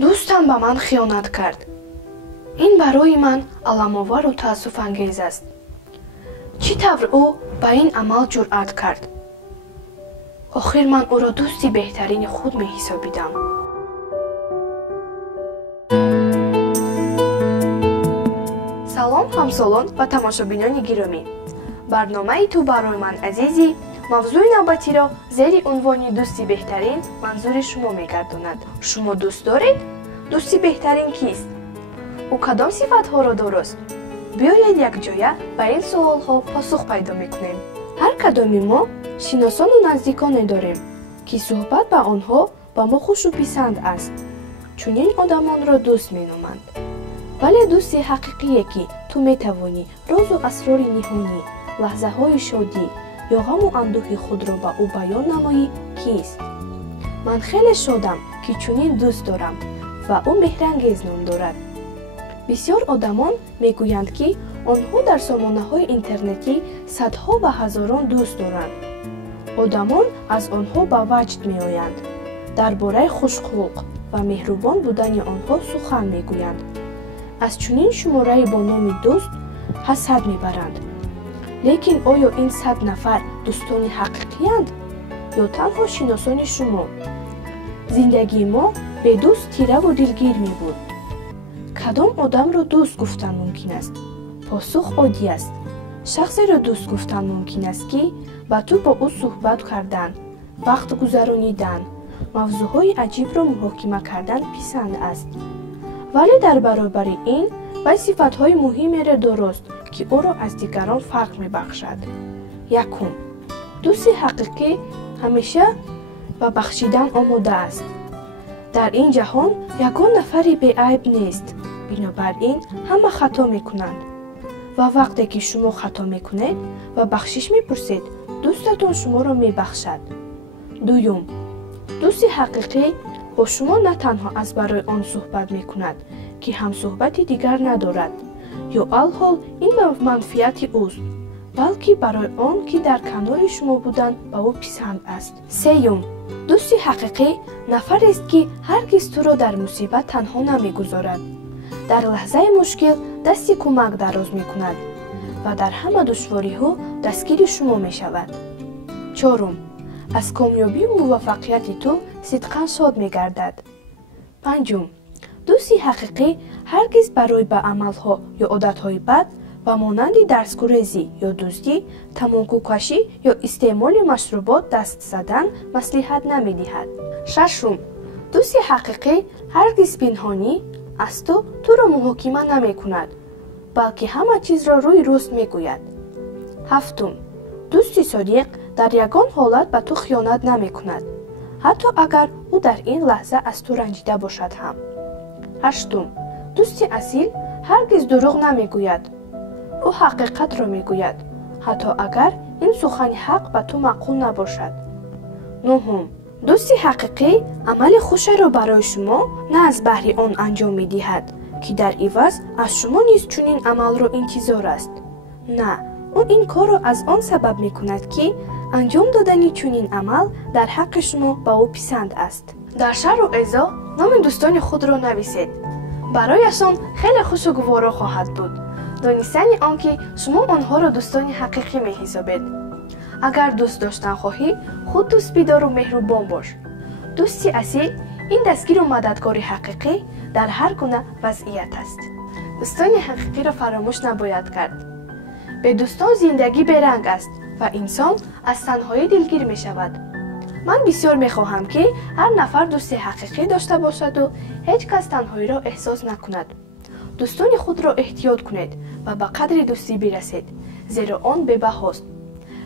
دوستم به من خیانت کرد. این برای من علم‌آور و تأسف‌انگیز است. چی طور او به این عمل جرأت کرد؟ آخر من او را دوستی بهترین خود می حسابیدم. سلام همسالان و تماشابینان گرامی. برنامه تو برای من عزیزی موضوع نوبتی را زیر عنوان دوستی بهترین منظور شما می‌گرداند. شما دوست دارید؟ دوستی بهترین کیست؟ او کدام صفت‌ها را دارد؟ بیایید یک جایه به این سوال‌ها پاسخ پیدا می‌کنیم. هر کدام ما شناسان و نزدیکانی داریم که صحبت با آنها با ما خوش و پسند است. چون این آدمان را دوست می‌نامند. ولی دوستی حقیقی که تو می‌توانی راز و اسرار نهانی، لحظه‌های شادی یا غم و اندوه خود را به او بیان نمایی کیست؟ من خیلی شادم که چنین دوست دارم و او مهرانگیز نام دارد. بسیار آدمان میگویند که آنها در سامانه‌های اینترنتی صدها و هزاران دوست دارند. آدمان از آنها به وجد میآیند. درباره خوشخلق و مهربان بودن آنها سخن میگویند. از چنین شماره با نام دوست حسد میبرند. لیکن آیا این 100 نفر دوستان حقیقی اند یا تنها شناسان شما؟ زندگی ما به دوست تیره و دلگیر می بود. کدام آدم را دوست گفتن ممکن است؟ پاسخ عادی است. شخصی را دوست گفتن ممکن است که با تو با او صحبت کردن، وقت گذرانیدن، موضوعهای عجیب را محاکمه کردن پسند است. ولی در برابر این و صفت‌های مهمی را دارد که او را از دیگران فرق می‌بخشد. یکم، دوستی حقیقی همیشه به بخشیدن آماده است. در این جهان یگان نفری بی عیب نیست. بنابراین همه خطا می‌کنند. و وقتی که شما خطا می‌کنید و بخشش می‌پرسید، دوستتون شما را می‌بخشد. دوم، دوستی حقیقی با شما نه تنها از برای آن صحبت می‌کند که هم صحبتی دیگر ندارد یا الحال این به منفعت اوست، بلکه برای آن که در کنار شما بودن به او پسند است. سوم، دوستی حقیقی نفری است که هرگز تو را در مصیبت تنها نمیگذارد. در لحظه مشکل دستی کمک دراز میکند و در همه دشواری‌ها دستگیر شما میشود. چهارم، از کامیابی و موفقیت تو صدقاً شاد میگردد. پنجم، دوستی حقیقی هرگز برای به عملها یا عادتهای بد و مانند درس‌گریزی یا دزدی، تماکوکشی یا استعمال مشروبات دست زدن مصلحت نمی‌دهد. ششم، دوستی حقیقی هرگز پنهانی از تو را محاکمه نمی‌کند، بلکه همه چیز را روی راست می‌گوید. هفتم، دوستی صادق در یگان حالت به تو خیانت نمی‌کند، حتی اگر او در این لحظه از تو رنجیده باشد هم. هشتم، دوستی اصیل هرگز دروغ نمیگوید. او حقیقت را میگوید، حتی اگر این سخن حق به تو معقول نباشد. نهم، دوستی حقیقی عمل خوش را برای شما نه از بهر آن انجام میدهد که در عوض از شما نیز چنین عمل را انتظار است. نه، او این کار را از آن سبب میکند که انجام دادن چنین عمل در حق شما به او پسند است. در شر و ایذا نام دوستان خود را نویسید. برایشان خیلی خوش و گوارا خواهد بود. دانستن آنکه شما آنها را دوستان حقیقی می‌حسابید. اگر دوست داشتن خواهی، خود دوست بیدار و مهربان باش. دوستی اصیل این دستگیر و مددکار حقیقی در هر گونه وضعیت است. دوستان حقیقی را فراموش نباید کرد. به دوستان زندگی بیرنگ است و انسان از تنهایی دلگیر می شود. من بسیار می خواهم که هر نفر دوستی حقیقی داشته باشد و هیچ کس تنهایی را احساس نکند. دوستان خود را احتیاط کنید و به قدر دوستی برسید، زیرا آن بی‌بهاست.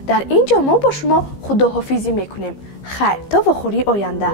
در اینجا ما با شما خداحافظی می کنیم. خیر تا وقوعی آینده.